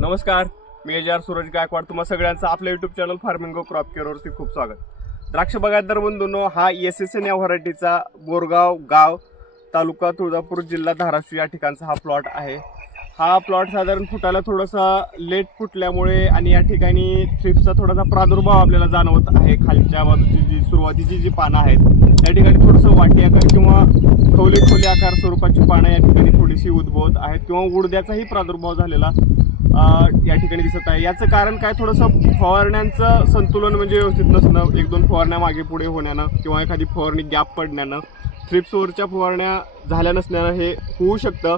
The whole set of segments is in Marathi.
नमस्कार मी एज आर सूरज गायकवाड. तुम्हा सगळ्यांचं आपल्या युट्यूब चॅनल फार्मिंग क्रॉप केअरवरती खूप स्वागत. द्राक्ष बागायतदार बंधूंनो हा एस एस एन या व्हरायटीचा बोरगाव गाव तालुका तुळजापूर जिल्हा धाराशिव या ठिकाणचा हा प्लॉट आहे. हा प्लॉट साधारण फुटायला थोडासा लेट फुटल्यामुळे आणि या ठिकाणी थ्रिप्सचा थोडासा प्रादुर्भाव आपल्याला जाणवत आहे. खालच्या बाजूची जी सुरुवातीची जी पानं आहेत या ठिकाणी थोडंसं वाटी आकार किंवा खवली खोली आकार स्वरूपाची पानं या ठिकाणी थोडीशी उद्भवत आहेत किंवा उडद्याचाही प्रादुर्भाव झालेला या ठिकाणी दिसत आहे. याचं कारण काय? थोडंसं फवारण्यांचं संतुलन म्हणजे व्यवस्थित नसणं एक दोन फवारण्या मागे पुढे होण्यानं किंवा एखादी फवारणी गॅप पडण्यानं थ्रिप्सवरच्या फवारण्या झाल्या नसण्यानं हे होऊ शकतं.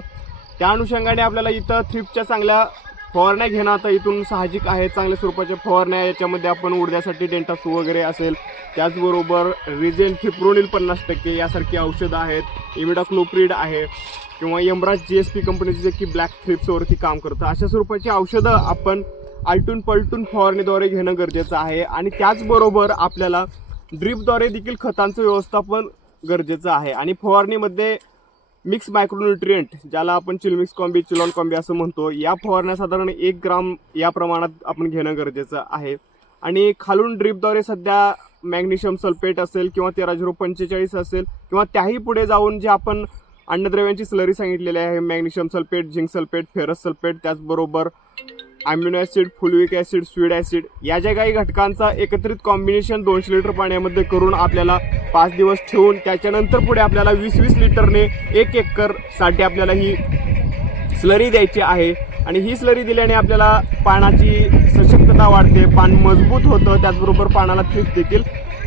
त्या अनुषंगाने आपल्याला इथं थ्रिप्सच्या चांगल्या फवारण्या घेणं आता इथून साहजिक आहे चांगल्या स्वरूपाच्या फवारण्या याच्यामध्ये आपण उडण्यासाठी डेंटासू वगैरे असेल. त्याचबरोबर रिजेन फिप्रोनिल पन्नास टक्के यासारखी औषधं आहेत. इमिडाक्लोप्रिड आहे किंवा यमराज जी एस पी कंपनीचे जे की ब्लॅक थ्रिप्सवरती काम करतं. अशा स्वरूपाची औषधं आपण आलटून पलटून फवारणीद्वारे घेणं गरजेचं आहे. आणि त्याचबरोबर आपल्याला ड्रीपद्वारे देखील खतांचं व्यवस्थापन गरजेचं आहे. आणि फवारणीमध्ये मिक्स मायक्रोन्युट्रियंट ज्याला आपण चिलमिक्स कॉम्बी चिलॉन कॉम्बी असं म्हणतो या फवारण्या साधारण एक ग्राम या प्रमाणात आपण घेणं गरजेचं आहे. आणि खालून ड्रीपद्वारे सध्या मॅग्नेशियम सल्फेट असेल किंवा तेरा झिरो पंचेचाळीस असेल किंवा त्याही पुढे जाऊन जे आपण अन्नद्रव्यांची स्लरी सांगितलेली आहे magnesium sulphate zinc sulphate ferrous sulphate त्याचबरोबर amino acid fulvic acid seaweed acid या ज्या काही घटकांचा एकत्रित कॉम्बिनेशन दोनशे लिटर पाण्यामध्ये करून आपल्याला पाच दिवस ठेवून त्याच्यानंतर पुढे आपल्याला वीस वीस लिटरने एक एकरसाठी आपल्याला ही स्लरी द्यायची आहे. आणि ही स्लरी दिल्याने आपल्याला पानाची सशक्तता वाढते पान मजबूत होतं त्याचबरोबर पानाला थ्रिप्स देखील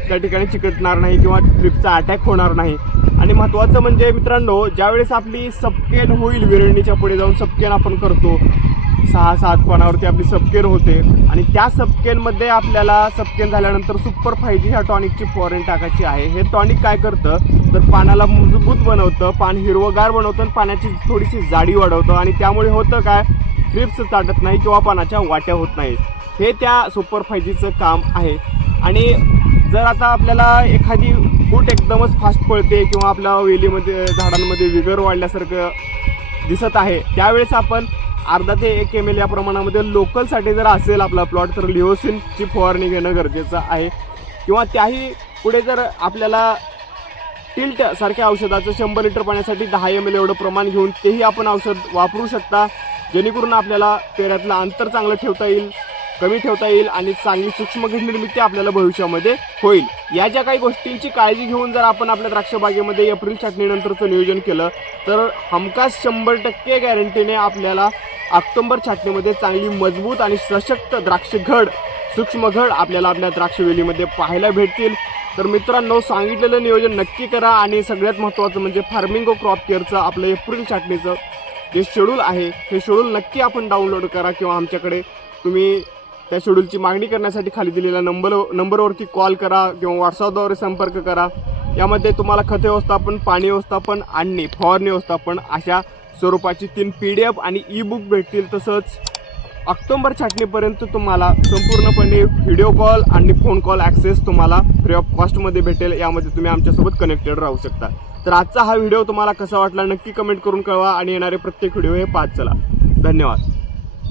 त्या ठिकाणी चिकटणार नाही किंवा थ्रिप्सचा अटॅक होणार नाही. आणि महत्त्वाचं म्हणजे मित्रांनो ज्यावेळेस आपली सबकेन होईल विरळणीच्या पुढे जाऊन सबकेन आपण करतो सहा सात पानावरती आपली सबकेन होते. आणि त्या सबकेनमध्ये आपल्याला सबकेन झाल्यानंतर सुपर फायजी ह्या टॉनिकची फॉरेन टाकायची आहे. हे टॉनिक काय करतं? तर पानाला मजबूत बनवतं पान हिरवगार बनवतं आणि पाण्याची थोडीशी जाडी वाढवतं. आणि त्यामुळे होतं काय? थ्रिप्स चाटत नाही किंवा पानाच्या वाट्या होत नाही. हे त्या सुपर फायजीचं काम आहे. आणि जर आता आपल्याला एखादी फूट एकदमच फास्ट पळते किंवा आपल्या वेलीमध्ये झाडांमध्ये विगर वाढल्यासारखं दिसत आहे त्यावेळेस आपण अर्धा ते एक एम एल या प्रमाणामध्ये लोकलसाठी जर असेल आपला प्लॉट तर लिओसिनची फवारणी घेणं गरजेचं आहे. किंवा त्याही पुढे जर आपल्याला टिल्ट सारख्या औषधाचं शंभर लिटर पाण्यासाठी दहा एम एल एवढं प्रमाण घेऊन तेही आपण औषध वापरू शकता. जेणेकरून आपल्याला पेऱ्यातलं अंतर चांगलं ठेवता येईल. कमी ठेवता येईल आणि चांगली सूक्ष्म घट निर्मिती आपल्याला भविष्यामध्ये होईल. या ज्या काही गोष्टींची काळजी घेऊन जर आपण आपल्या द्राक्षबागेमध्ये एप्रिल छाटणीनंतरचं नियोजन केलं तर हमखास शंभर टक्के गॅरंटीने आपल्याला ऑक्टोबर छाटणीमध्ये चांगली मजबूत आणि सशक्त द्राक्ष घड सूक्ष्म घड आपल्याला आपल्या द्राक्षवेलीमध्ये पाहायला भेटतील. तर मित्रांनो सांगितलेलं नियोजन नक्की करा आणि सगळ्यात महत्त्वाचं म्हणजे फार्मिंग क्रॉप केअरचं आपलं एप्रिल छाटणीचं जे शेड्यूल आहे हे शेड्यूल नक्की आपण डाउनलोड करा किंवा आमच्याकडे तुम्ही त्या शेड्यूलची मागणी करण्यासाठी खाली दिलेल्या नंबर नंबरवरती कॉल करा किंवा व्हॉट्सअपद्वारे संपर्क करा. यामध्ये तुम्हाला खत व्यवस्थापन पाणी व्यवस्थापन आणि फवारणी व्यवस्थापन अशा स्वरूपाची तीन पी डी एफ आणि ई बुक भेटतील. तसंच ऑक्टोंबर छाटणीपर्यंत तुम्हाला संपूर्णपणे व्हिडिओ कॉल आणि फोन कॉल ॲक्सेस तुम्हाला फ्री ऑफ कॉस्टमध्ये भेटेल. यामध्ये तुम्ही आमच्यासोबत कनेक्टेड राहू शकता. तर आजचा हा व्हिडिओ तुम्हाला कसा वाटला नक्की कमेंट करून कळवा आणि येणारे प्रत्येक व्हिडिओ हे पाहत चला. धन्यवाद.